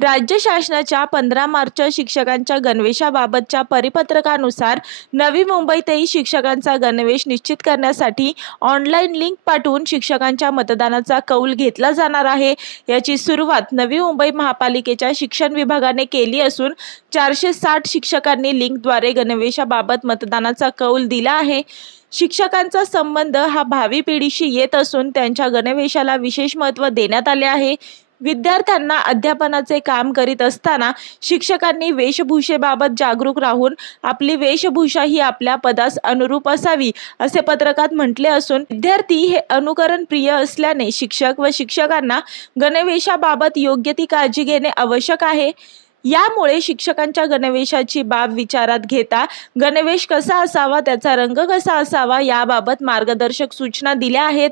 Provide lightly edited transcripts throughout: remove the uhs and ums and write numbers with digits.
राज्य शासनाच्या 15 मार्चच्या शिक्षकांच्या गणवेशाबाबतच्या परिपत्रकानुसार नवी मुंबईतही शिक्षकांचा गणवेश निश्चित करण्यासाठी ऑनलाईन लिंक पाठवून शिक्षकांच्या मतदानाचा कौल घेतला जाणार आहे। याची सुरुवात नवी मुंबई महापालिकेच्या शिक्षण विभागाने केली असून 460 शिक्षकांनी लिंकद्वारे गणवेशाबाबत मतदानाचा कौल दिला आहे। शिक्षकांचा संबंध हा भावी पिढीशी येत असून त्यांच्या गणवेशाला विशेष महत्त्व देण्यात आले आहे। विद्यार्थ्यांना अध्यापनाचे काम करीत असताना शिक्षकांनी वेशभूषेबाबत जागरूक राहून आपली वेशभूषा ही आपल्या पदास अनुरूप असावी असे पत्रकात म्हटले असून विद्यार्थी हे अनुकरण प्रिय असल्याने शिक्षक व शिक्षकांना गणवेशाबाबत योग्य ती काळजी घेणे आवश्यक आहे। यामुळे शिक्षकांच्या गणवेशाची बाब विचारात घेता गणवेश कसा असावा, त्याचा रंग कसा असावा याबाबत मार्गदर्शक सूचना दिल्या आहेत।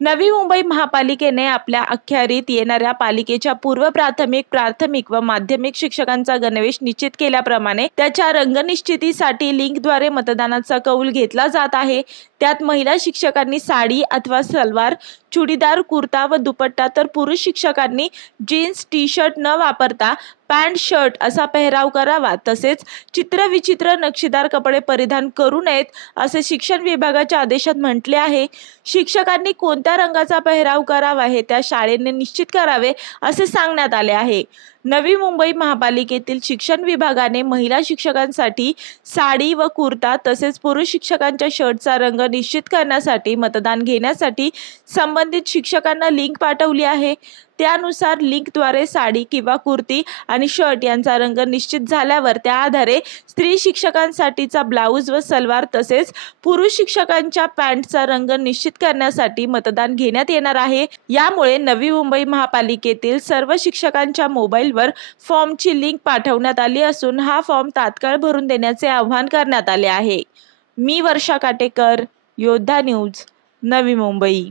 नवी मुंबई महापालिकेने आपल्या अखत्यारीत येणाऱ्या पालिकेच्या पूर्व प्राथमिक, प्राथमिक व माध्यमिक शिक्षकांचा गणवेश निश्चित केल्याप्रमाणे त्याच्या रंगनिश्चितीसाठी लिंकद्वारे मतदानाचा कौल घेतला जात आहे। त्यात महिला शिक्षकांनी साडी अथवा सलवार, चुडीदार, कुर्ता व दुपट्टा तर पुरुष शिक्षकांनी जीन्स, टी शर्ट न वापरता पॅन्ट शर्ट असा पेहराव करावा। तसेच चित्रविचित्र नक्षीदार कपडे परिधान करू नयेत असे शिक्षण विभागाच्या आदेशात म्हटले आहे। शिक्षकांनी कोणत्या रंगाचा पेहराव करावा हे त्या शाळेने निश्चित करावे असे सांगण्यात आले आहे। नवी मुंबई महापालिकेतील शिक्षण विभागाने महिला शिक्षकांसाठी साडी व कुर्ता तसेच पुरुष शिक्षकांच्या शर्टचा रंग निश्चित करण्यासाठी मतदान घेण्यासाठी संबंधित शिक्षकांना लिंक पाठवली आहे। त्यानुसार लिंकद्वारे साडी किंवा कुर्ती आणि शर्ट यांचा रंग निश्चित झाल्यावर त्या आधारे स्त्री शिक्षकांसाठीचा ब्लाउज व सलवार तसेच पुरुष शिक्षकांच्या पॅन्टचा रंग निश्चित करण्यासाठी मतदान घेण्यात येणार आहे। यामुळे नवी मुंबई महापालिकेतील सर्व शिक्षकांच्या मोबाईलवर फॉर्मची लिंक पाठवण्यात आली असून हा फॉर्म तात्काळ भरून देण्याचे आवाहन करण्यात आले आहे। मी वर्षा काटेकर, योद्धा न्यूज, नवी मुंबई।